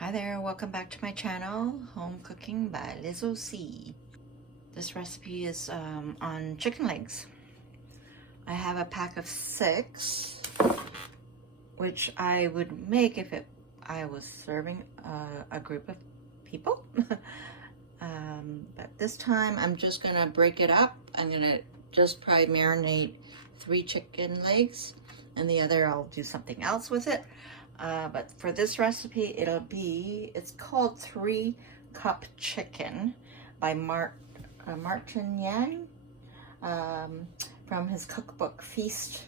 Hi there, welcome back to my channel, Home Cooking by Liz OC. This recipe is on chicken legs. I have a pack of 6, which I would make if I was serving a group of people. But this time I'm just gonna break it up. I'm gonna just probably marinate 3 chicken legs, and the other I'll do something else with it. But for this recipe, it's called 3 Cup Chicken by Martin Yan from his cookbook Feast,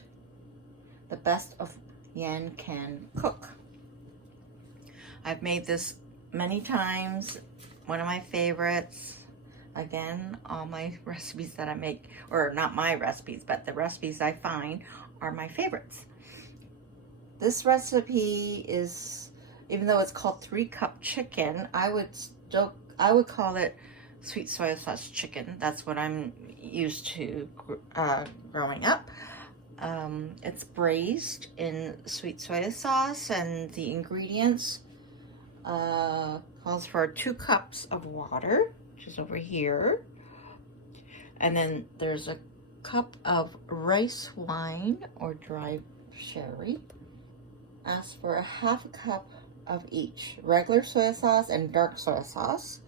The Best of Yan Can Cook. I've made this many times, one of my favorites. Again, all my recipes that I make, or not my recipes, but the recipes I find are my favorites. This recipe is, even though it's called 3 Cup Chicken, I would call it sweet soy sauce chicken. That's what I'm used to growing up. It's braised in sweet soy sauce, and the ingredients calls for 2 cups of water, which is over here, and then there's a cup of rice wine or dry sherry. Ask for a 1/2 cup of each, regular soy sauce and dark soy sauce.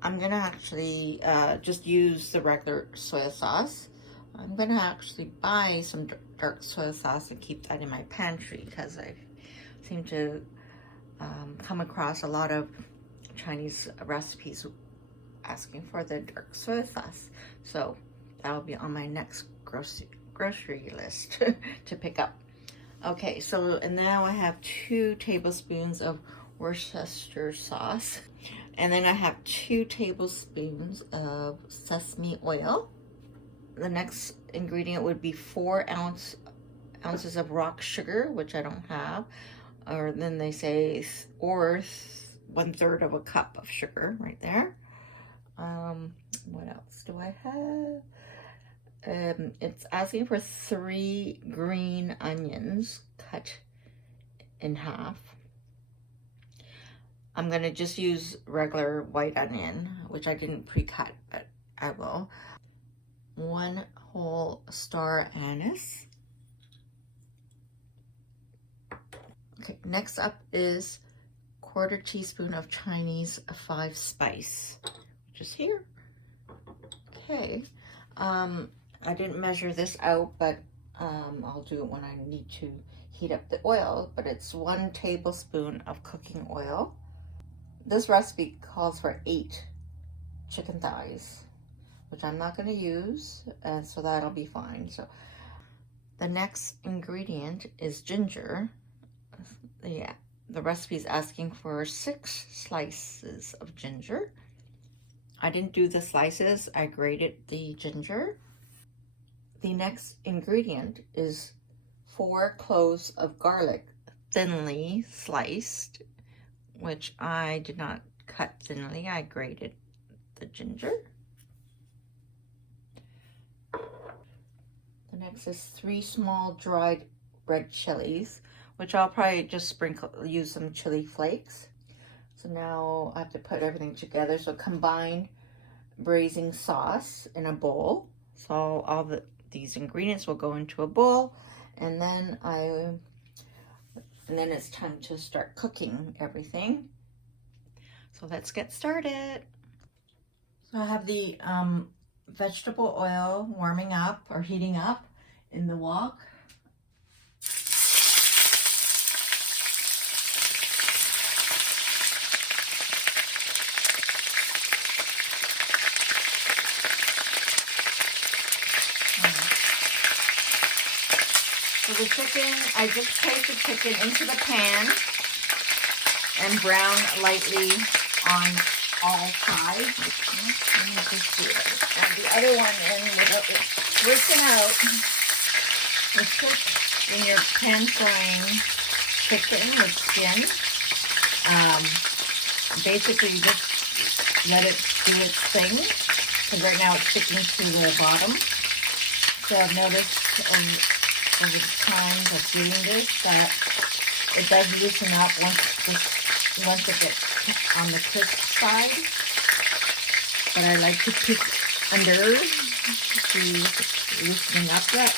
I'm gonna actually just use the regular soy sauce. I'm gonna actually buy some dark soy sauce and keep that in my pantry, because I seem to come across a lot of Chinese recipes asking for the dark soy sauce. So that'll be on my next grocery list to pick up. Okay, so and now I have 2 tablespoons of Worcestershire sauce, and then I have 2 tablespoons of sesame oil. The next ingredient would be 4 ounces of rock sugar, which I don't have, or then they say, or 1/3 of a cup of sugar right there. What else do I have? It's asking for 3 green onions cut in half. I'm gonna just use regular white onion, which I didn't pre-cut, but I will. 1 whole star anise. Okay, next up is 1/4 teaspoon of Chinese 5 spice, which is here. Okay. I didn't measure this out, but I'll do it when I need to heat up the oil, but it's 1 tablespoon of cooking oil. This recipe calls for 8 chicken thighs, which I'm not going to use, so that'll be fine. So the next ingredient is ginger. Yeah, the recipe is asking for 6 slices of ginger. I didn't do the slices, I grated the ginger. The next ingredient is 4 cloves of garlic, thinly sliced, which I did not cut thinly, I grated the ginger. The next is 3 small dried red chillies, which I'll probably just use some chili flakes. So now I have to put everything together. So combine braising sauce in a bowl. So all these ingredients will go into a bowl, and then it's time to start cooking everything. So let's get started. So I have the vegetable oil warming up or heating up in the wok. So the chicken, I just place the chicken into the pan and brown lightly on all sides. Let me just do it. And the other one in without it working out. It's just when you're pan frying chicken with skin, basically you just let it do its thing, because right now it's sticking to the bottom. So I've noticed over the time of doing this that it does loosen up once once it gets on the crisp side. But I like to peek under to see if it's loosening up yet.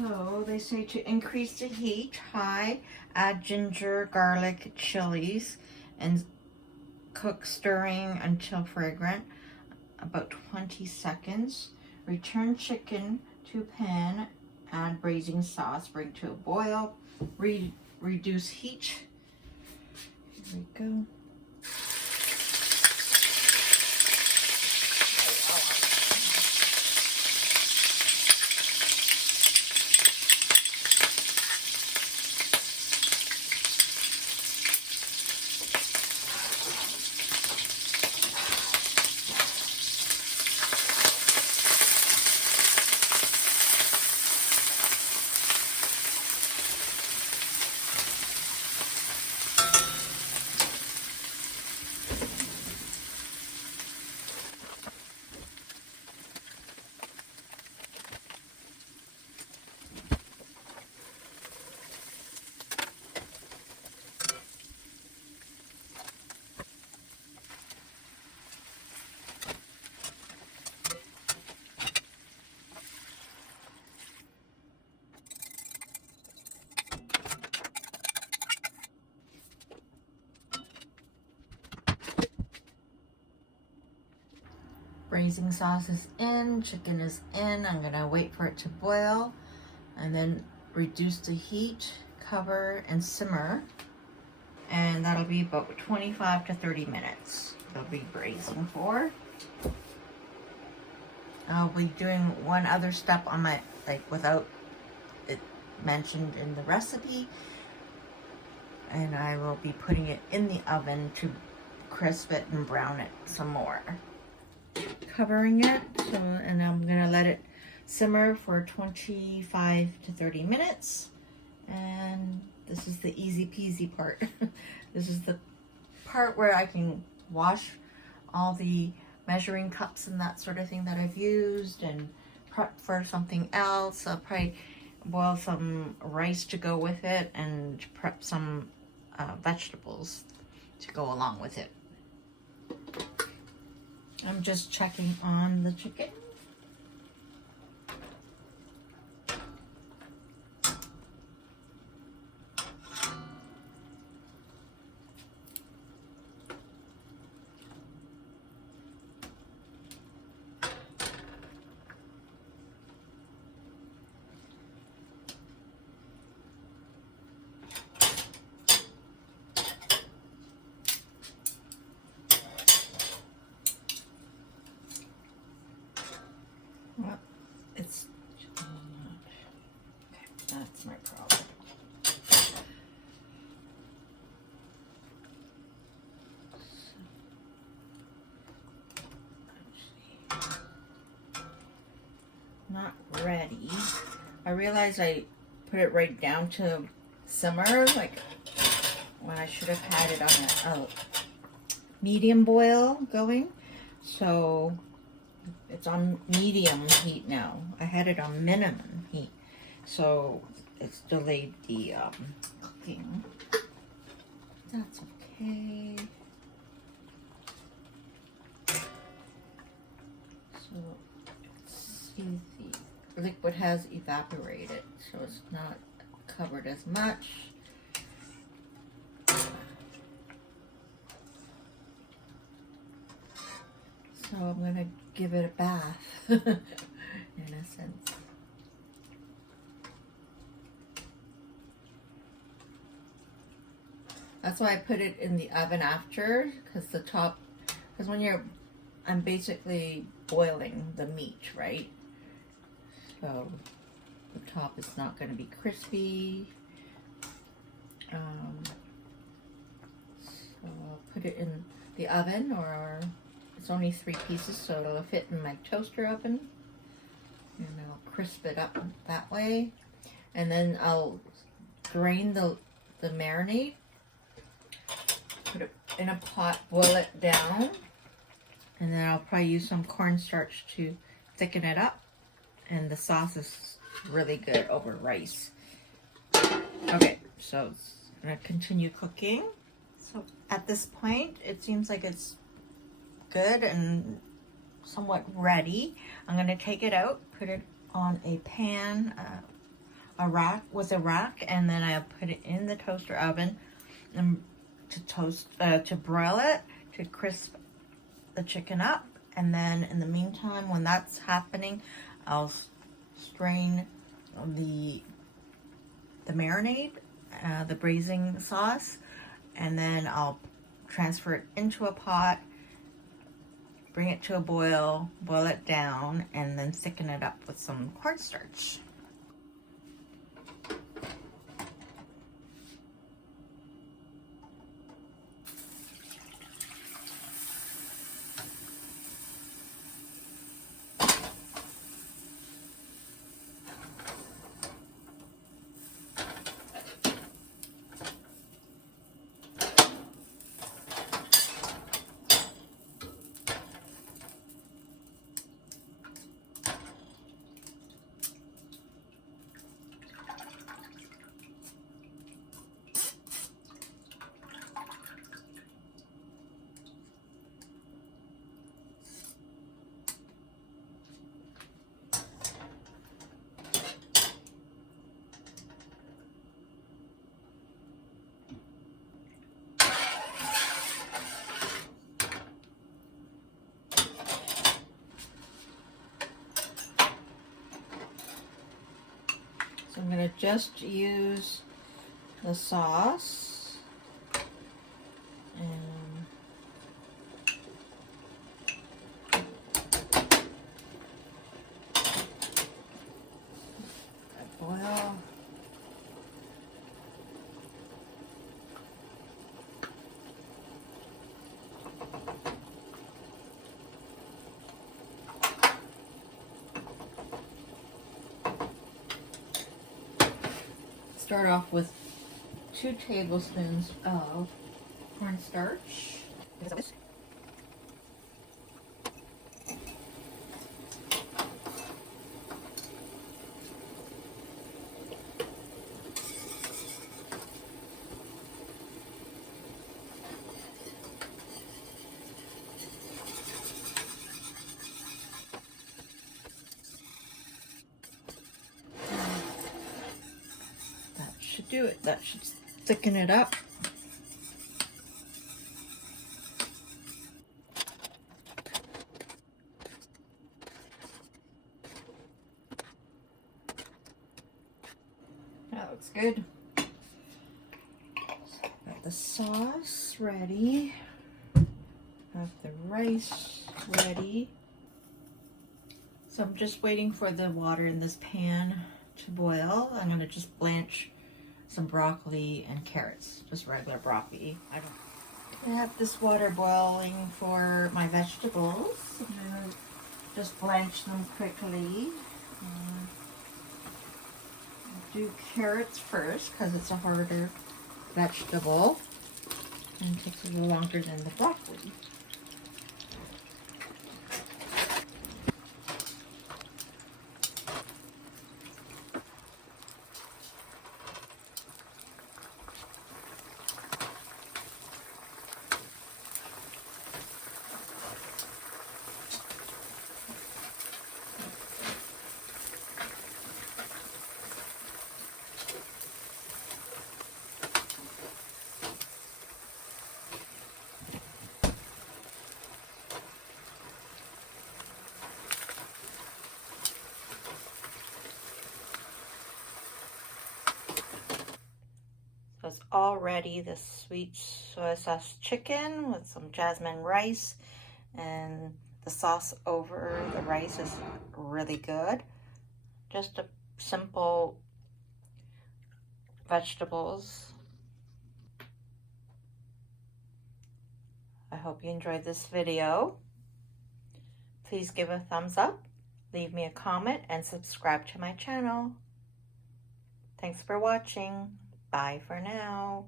So they say to increase the heat high, add ginger, garlic, chilies, and cook stirring until fragrant, about 20 seconds. Return chicken to pan, add braising sauce, bring to a boil, reduce heat. Here we go. Braising sauce is in, chicken is in. I'm gonna wait for it to boil and then reduce the heat, cover and simmer. And that'll be about 25 to 30 minutes. They'll be braising for. I'll be doing one other step on my, without it mentioned in the recipe. And I will be putting it in the oven to crisp it and brown it some more. Covering it, and I'm gonna let it simmer for 25 to 30 minutes. And this is the easy peasy part. This is the part where I can wash all the measuring cups and that sort of thing that I've used and prep for something else. I'll probably boil some rice to go with it and prep some vegetables to go along with it. I'm just checking on the chicken. Well, it's too much. Okay, that's my problem. Not ready. I realized I put it right down to simmer, like when I should have had it on a medium boil going. So it's on medium heat now. I had it on minimum heat, so it's delayed the cooking. That's okay. So see, the liquid has evaporated, so it's not covered as much. So I'm gonna give it a bath, in a sense. That's why I put it in the oven after, because I'm basically boiling the meat, right? So the top is not going to be crispy. So I'll put it in the oven, or it's only 3 pieces, so it'll fit in my toaster oven. And I'll crisp it up that way. And then I'll drain the marinade, put it in a pot, boil it down, and then I'll probably use some cornstarch to thicken it up. And the sauce is really good over rice. Okay, so I'm gonna continue cooking. So at this point, it seems like it's good and somewhat ready. I'm gonna take it out, put it on a pan, a rack, and then I'll put it in the toaster oven and to broil it, to crisp the chicken up. And then in the meantime, when that's happening, I'll strain the marinade, the braising sauce, and then I'll transfer it into a pot, bring it to a boil it down, and then thicken it up with some cornstarch. So I'm going to just use the sauce and boil. Start off with 2 tablespoons of cornstarch. Do it. That should thicken it up. That looks good. Got the sauce ready. Got the rice ready. So I'm just waiting for the water in this pan to boil. I'm going to just blanch some broccoli and carrots, just regular broccoli. I have this water boiling for my vegetables. I'm going to just blanch them quickly. Do carrots first because it's a harder vegetable and takes a little longer than the broccoli. So it's all ready, the sweet soy sauce chicken with some jasmine rice, and the sauce over the rice is really good. Just a simple vegetables. I hope you enjoyed this video. Please give a thumbs up, leave me a comment, and subscribe to my channel. Thanks for watching. Bye for now.